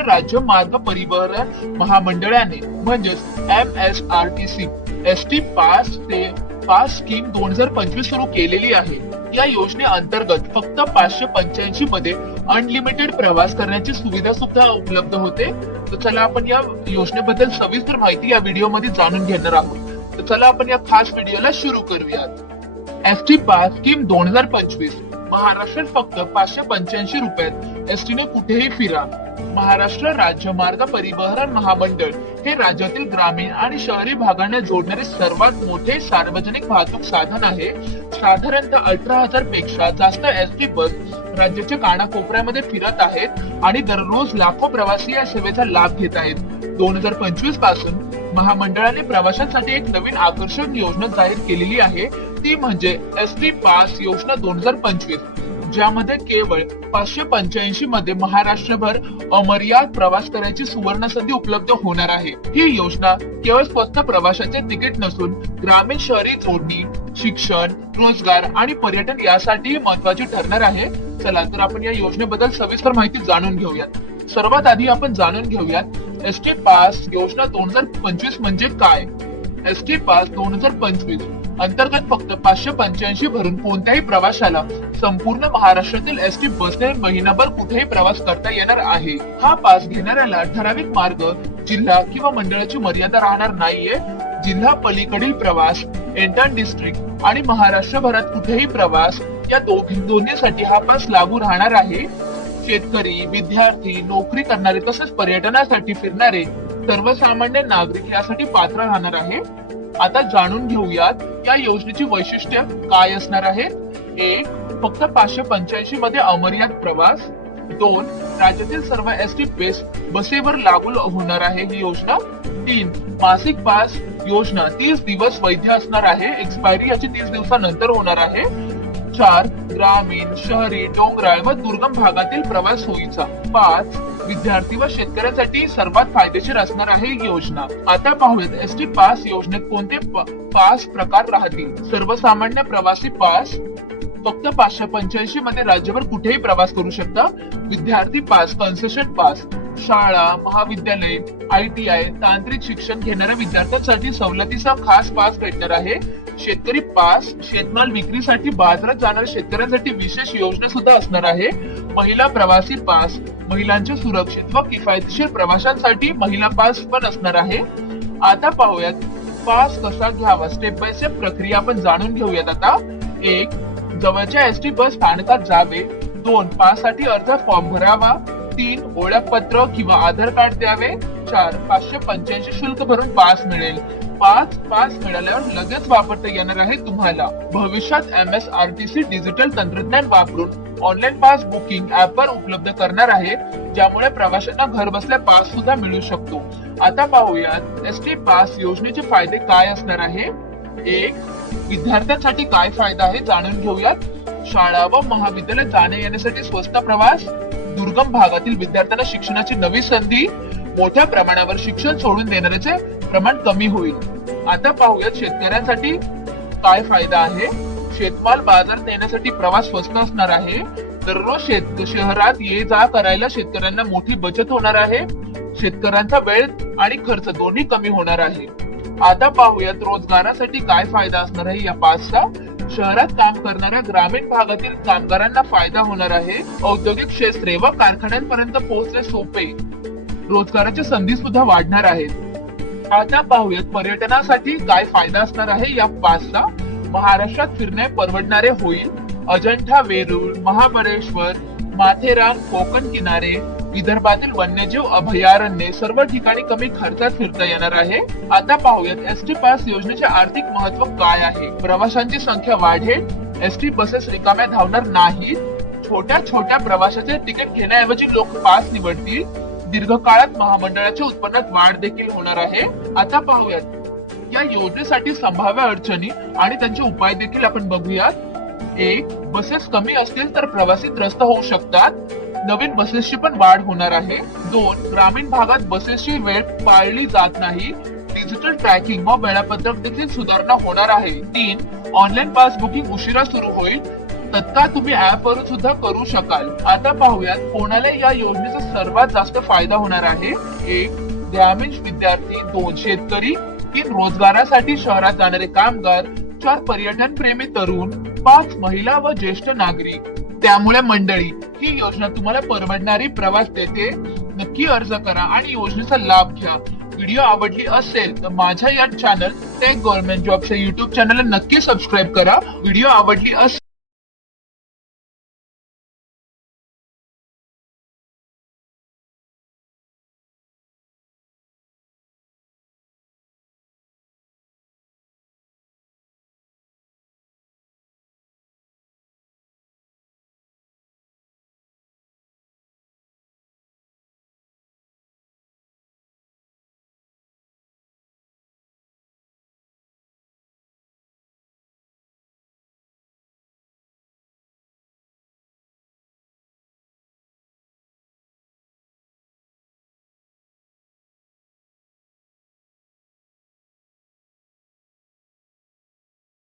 महाराष्ट्र राज्य मार्ग परिवहन महामंडळाने म्हणजेच MSRTC एसटी पास ते पास स्कीम 2025 सुरू केलेली आहे। या योजनेअंतर्गत फक्त 585 मध्ये अनलिमिटेड प्रवास करण्याची सुविधा सुद्धा उपलब्ध होते। तर चला आपण या योजनेबद्दल सविस्तर माहिती या व्हिडिओमध्ये जाणून घेणार आहोत। तर चला आपण या खास व्हिडिओला सुरू करूयात। एसटी पास स्कीम 2025 महाराष्ट्रात फक्त 585 रुपयात एसटीने कुठेही फिरा। महाराष्ट्र राज्य मार्ग परिवहन महामंडळ हे राज्यातील ग्रामीण आणि शहरी भागांना जोडणारे सर्वात मोठे सार्वजनिक वाहतूक साधन आहे। साधारणतः 18,000 पेक्षा जास्त एसटी बस राज्याच्या कानाकोपऱ्यामध्ये फिरत आहेत आणि दररोज लाखो प्रवासी या सेवेचा लाभ घेत आहेत। 2025 पासून महामंडळाने प्रवाशांसाठी एक नवीन आकर्षक योजना जाहीर केलेली आहे, ती म्हणजे एसटी पास योजना 2025, ज्यामध्ये केवळ 585 मध्ये महाराष्ट्रभर अमर्याद प्रवास करण्याची सुवर्ण संधी उपलब्ध होणार आहे। ही योजना केवळ स्वस्त प्रवासाचे तिकीट नसून ग्रामीण शहरी जोडणी, शिक्षण, रोजगार आणि पर्यटन यासाठी महत्वाची ठरणार आहे। चला तर आपण या योजनेबद्दल सविस्तर माहिती जाणून घेऊयात। सर्वात आधी आपण जाणून घेऊयात एसटी पास योजना 2025 म्हणजे काय। एसटी पास 2025 अंतर्गत फक्त 585 भरून कोणत्याही प्रवाशाला संपूर्ण महाराष्ट्रातील एसटी बसने महिनाभर कुठेही प्रवास करता येणार आहे। हा पास घेणाऱ्याला ठराविक मार्ग, जिल्हा किंवा मंडळाची मर्यादा राहणार नाहीये। जिल्हा पलीकडील प्रवास, इंटर डिस्ट्रिक्ट आणि महाराष्ट्रभरात कुठेही प्रवास या दोन्हीसाठी हा पास लागू राहणार आहे। शेतकरी, विद्यार्थी, नोकरी करणारे तसेच पर्यटनासाठी फिरणारे सर्वसामान्य नागरिक यासाठी पात्र राहणार आहे। आता जाणून घेऊयात या योजनेची वैशिष्ट्य काय असणार आहे। 1. फक्त 585 मध्ये अमर्याद प्रवास। 2. राज्यातील सर्व एसटी बसेवर लागू होणार आहे ही योजना। 3. मासिक पास योजना 30 दिवस वैध असणार आहे, एक्सपायरी याची 30 दिवसानंतर होणार आहे। 4. ग्रामीण, शहरी, डोंगराळ व दुर्गम भागातील प्रवास सोयीचा। 5. विद्यार्थी व शेतकऱ्यांसाठी सर्वात फायदेशीर असणार आहे ही योजना। आता पाहूयात एसटी पास योजनेत कोणते पास प्रकार राहतील। सर्वसामान्य प्रवासी पास फक्त 585 मध्ये राज्यभर कुठेही प्रवास करू शकता। विद्यार्थी पास, कन्सेशन पास शाळा, महाविद्यालय, ITI, तांत्रिक शिक्षण घेणाऱ्या विद्यार्थ्यांसाठी सवलतीचा खास पास भेटणार आहे। शेतकरी पास शेतमाल विक्रीसाठी बाजारात जाणाऱ्या शेतकऱ्यांसाठी विशेष योजना सुद्धा असणार आहे। महिला प्रवासी पास महिलांच्या सुरक्षित व किफायतशीर प्रवाशांसाठी महिला पास पण असणार आहे। आता पाहूयात पास कसा घ्यावा, स्टेप बाय स्टेप प्रक्रिया आपण जाणून घेऊयात आता। 1. जवळच्या एसटी बस स्थानकात जावे। 2. पास साठी अर्ज फॉर्म भरावा। 3. ओळखपत्र किंवा आधार कार्ड द्यावे। 4. 585 शुल्क भरून पास मिळेल। 5. पास मिळाल्यावर लगेच वापरता येणार आहे तुम्हाला। भविष्यात MSRTC डिजिटल तंत्रज्ञान वापरून ऑनलाईन पास बुकिंग ऍपवर उपलब्ध करणार आहे, ज्यामुळे प्रवाशांना घर बसल्या पास सुद्धा मिळू शकतो। आता पाहूयात एसटी पास योजनेचे फायदे काय असणार आहे। 1. विद्यार्थ्यांसाठी काय फायदा आहे जाणून घेऊयात। शाळा व महाविद्यालय जाण्या येण्यासाठी स्वस्त प्रवास, दुर्गम भागातील विद्यार्थ्यांना शिक्षणाची नवी संधी, मोठ्या प्रमाणावर शिक्षण सोडून देणाऱ्याचे प्रमाण कमी होईल। आता पाहूयात शेतकऱ्यांसाठी काय फायदा आहे। शेतमाल बाजारात नेण्यासाठी प्रवास स्वस्त असणार आहे। दररोज शहरात ये जा करायला शेतकऱ्यांना मोठी बचत होणार आहे। शेतकऱ्यांचा वेळ आणि खर्च दोन्ही कमी होणार आहे। आता पाहूयात रोजगारासाठी काय फायदा असणार आहे या पासचा। शहरात काम करणाऱ्या ग्रामीण भागातील कामगारांना फायदा होणार आहे। औद्योगिक क्षेत्रे व कारखान्यांपर्यंत पोहोचणे सोपे, रोजगाराच्या संधी सुद्धा वाढणार आहेत। आता पाहूयात पर्यटनासाठी काय फायदा असणार आहे या पासचा। महाराष्ट्रात फिरणे परवडणारे होईल। अजंठा, वेरूळ, महाबळेश्वर, माथेरान, कोकण किनारे, विदर्भातील वन्यजीव अभयारण्ये सर्व ठिकाणी कमी खर्चात फिरता येणार आहे। आता पाहूयात एसटी पास योजनेचे आर्थिक महत्व काय आहे। प्रवाशांची संख्या वाढेल, एसटी बसेस रिकाम्या धावणार नाहीत। छोट्या छोट्या प्रवासाचे तिकीट घेण्याऐवजी लोक पास निवडतील। दीर्घकाळात महामंडळाच्या उत्पन्नात वाढ देखील होणार आहे। आता पाहूयात या योजनेसाठी संभाव्य अडचणी आणि त्यांचे उपाय देखील आपण बघूयात। 1. बसेस कमी असतील तर प्रवासी त्रस्त होऊ शकतात। नवीन बसेसची पण वाढ होणार आहे। 2. ग्रामीण भागात बसेसची वेळ पाळली जात नाही। डिजिटल ट्रॅकिंग व वेळापत्रक देखील सुधारणा होणार आहे। 3. ऑनलाईन पास बुकिंग उशिरा सुरू होईल। तत्काळ तुम्ही ऍप वरून सुद्धा करू शकाल. आता पाहूयात कोणाला या योजनेचा सर्वात जास्त फायदा होणार आहे. 1. ग्रामीण विद्यार्थी. 2. शेतकरी. 3. रोजगारासाठी शहरात जाणारे कामगार. 4. पर्यटन प्रेमी तरुण. 5. महिला व ज्येष्ठ नागरिक. त्यामुळे मंडळी, ही योजना तुम्हाला परवडणारी प्रवास देते. नक्की अर्ज करा आणि योजनेचा लाभ घ्या. व्हिडिओ आवडली असेल तर माझ्या या चॅनल टेक गव्हर्नमेंट जॉबच्या युट्यूब चॅनलला नक्की सबस्क्राईब करा. व्हिडिओ आवडली असेल